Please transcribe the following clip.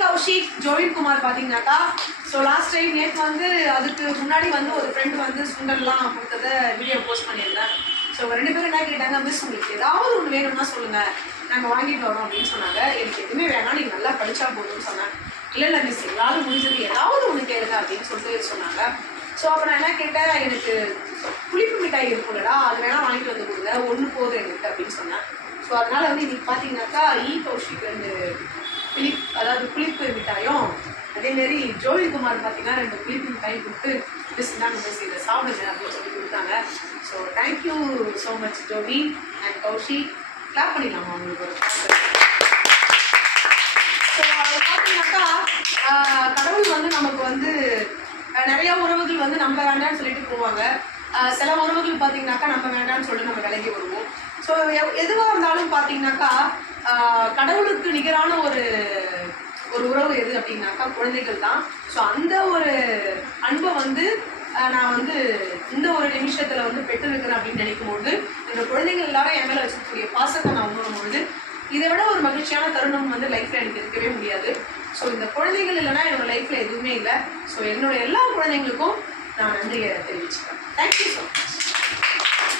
கௌஷிக் ஜோவின் குமார் பார்த்தீங்கன்னாக்கா so last time நேற்று வந்து அதுக்கு முன்னாடி வந்து ஒரு ஃப்ரெண்டு வந்து சுண்டல்லாம் கொடுத்ததை வீடியோ போஸ்ட் பண்ணியிருந்தேன். ஸோ ரெண்டு பேரும் என்ன கேட்டாங்க, மிஸ் உங்களுக்கு ஏதாவது ஒன்று வேணும்னா சொல்லுங்கள், நாங்கள் வாங்கிட்டு வரோம் அப்படின்னு சொன்னாங்க. எனக்கு எதுவுமே வேணாம், நீங்கள் நல்லா படித்தா போதும்னு சொன்னேன். இல்லை மிஸ் எங்களால் முடிஞ்சது ஏதாவது ஒன்று கேளுங்க அப்படின்னு சொல்லிட்டு சொன்னாங்க. ஸோ அப்போ நான் என்ன கேட்டேன், எனக்கு புளிப்பு மிட்டாய் இருக்குல்லடா அது வேணால் வாங்கிட்டு வந்து கொடுங்க, ஒன்று போதும் எங்களுக்கு அப்படின்னு சொன்னேன். ஸோ அதனால் வந்து இன்னைக்கு பார்த்தீங்கன்னாக்கா கௌஷிக் ரெண்டு புளிப்பு மிட்டாயும் அதேமாரி ஜோவின் குமார் பார்த்தீங்கன்னா ரெண்டு புளிப்பு மிட்டாயும் கொடுத்து மிஸ் நாங்கள் மிஸ் இதை சாப்பிடுங்க அப்படின்னு சொல்லி கொடுத்தாங்க. So thank you so much Jovi and Kaushik. Clap பண்ணிடலாமா உங்களுக்கு ஒரு ஸோ அது பார்த்தீங்கன்னாக்கா கடவுள் வந்து நமக்கு வந்து நிறைய உறவுகள் வந்து நம்ம வேண்டாம்னு சொல்லிட்டு போவாங்க. சில உறவுகள் பார்த்தீங்கன்னாக்கா நம்ம வேண்டாம்னு சொல்லிட்டு நம்ம விலகி வருவோம். ஸோ எதுவாக இருந்தாலும் பார்த்தீங்கன்னாக்கா கடவுளுக்கு நிகரான ஒரு உறவு எது அப்படின்னாக்கா குழந்தைகள் தான். ஸோ அந்த ஒரு அன்பை வந்து நான் வந்து இந்த ஒரு நிமிஷத்தில் வந்து பெற்றிருக்கிறேன் அப்படின்னு நினைக்கும்போது இந்த குழந்தைகள் எல்லாரும் என் மேலே வச்சுக்கூடிய பாசத்தை நான் உணரும்பொழுது இதை விட ஒரு மகிழ்ச்சியான தருணம் வந்து லைஃப்பில் எனக்கு இருக்கவே முடியாது. ஸோ இந்த குழந்தைகள் இல்லைன்னா என்னோட லைஃப்பில் எதுவுமே இல்லை. ஸோ என்னோட எல்லா குழந்தைங்களுக்கும் நான் நன்றியை தெரிவிச்சுக்கிறேன். Thank you so much.